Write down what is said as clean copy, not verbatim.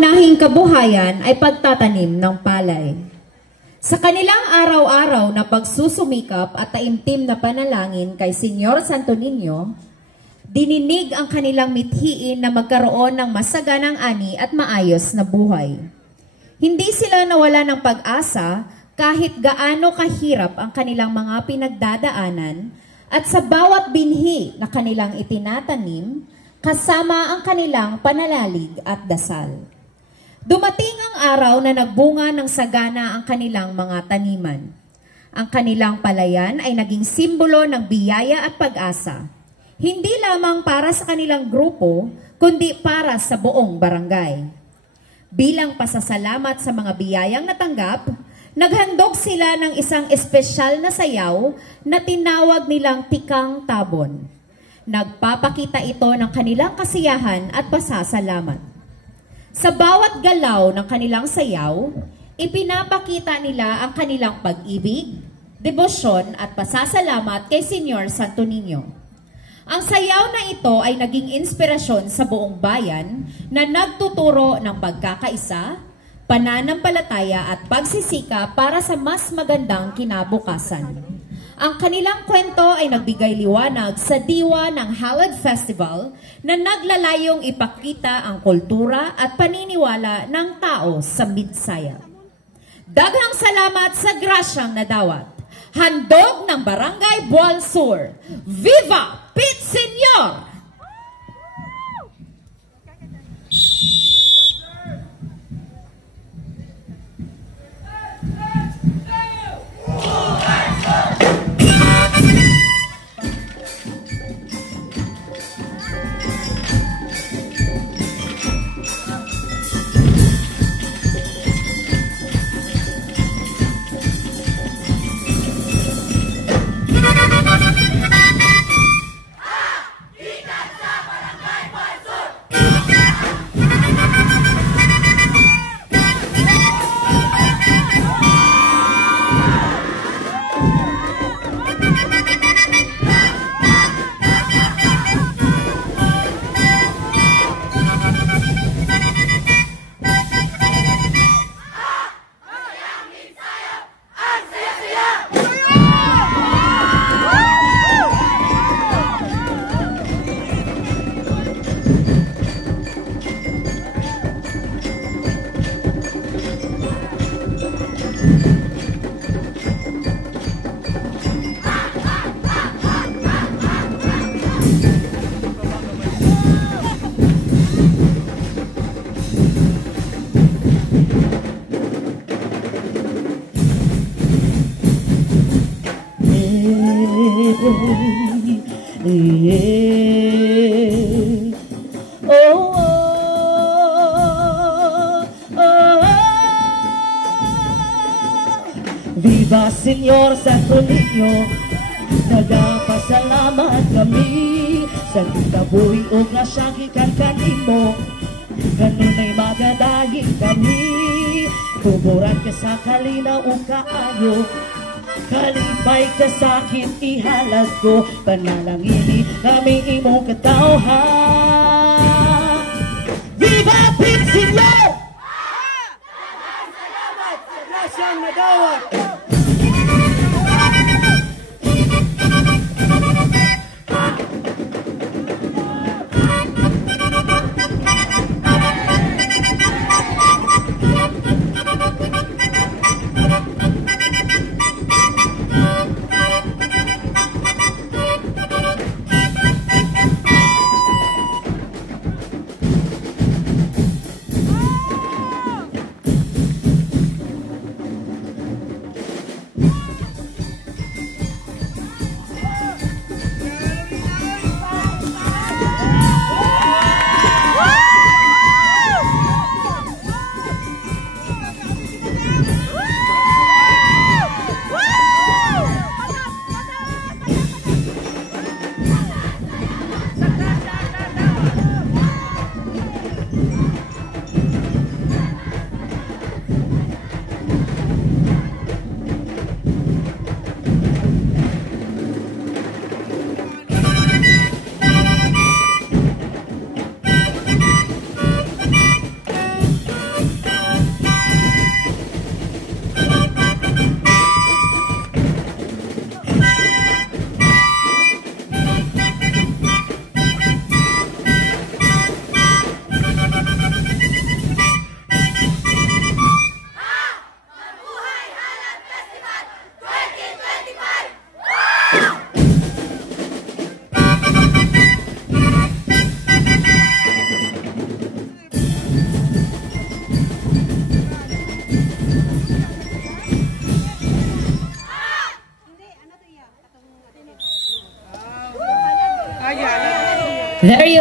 pangunahing kabuhayan ay pagtatanim ng palay. Sa kanilang araw-araw na pagsusumikap at taimtim na panalangin kay Senyor Santo Niño, dininig ang kanilang mithiin na magkaroon ng masaganang ani at maayos na buhay. Hindi sila nawala ng pag-asa kahit gaano kahirap ang kanilang mga pinagdadaanan at sa bawat binhi na kanilang itinatanim, kasama ang kanilang panalalig at dasal. Dumating ang araw na nagbunga ng sagana ang kanilang mga taniman. Ang kanilang palayan ay naging simbolo ng biyaya at pag-asa. Hindi lamang para sa kanilang grupo, kundi para sa buong barangay. Bilang pasasalamat sa mga biyayang natanggap, naghandog sila ng isang espesyal na sayaw na tinawag nilang Tikang Tabon. Nagpapakita ito ng kanilang kasiyahan at pasasalamat. Sa bawat galaw ng kanilang sayaw, ipinapakita nila ang kanilang pag-ibig, debosyon at pasasalamat kay Senyor Santo Niño. Ang sayaw na ito ay naging inspirasyon sa buong bayan na nagtuturo ng pagkakaisa, pananampalataya at pagsisikap para sa mas magandang kinabukasan. Ang kanilang kwento ay nagbigay liwanag sa diwa ng Halad Festival na naglalayong ipakita ang kultura at paniniwala ng tao sa Midsaya. Daghang salamat sa grasyang nadawat. Handog ng Barangay Bual Sur. Viva Pit Senyor! Viva Senyor Santo Niño, nagapasalamat kami sa kitabuhi o grasyang ikankanin mo. Ganun ay magadahin kami, tuburan ka sa kalinaw o kaayo. Kalipay ka sa akin ihalas ko, panalangin namin imong katawhan. Viva Pit Senyor! Salamat sa grasyang nadawat! There you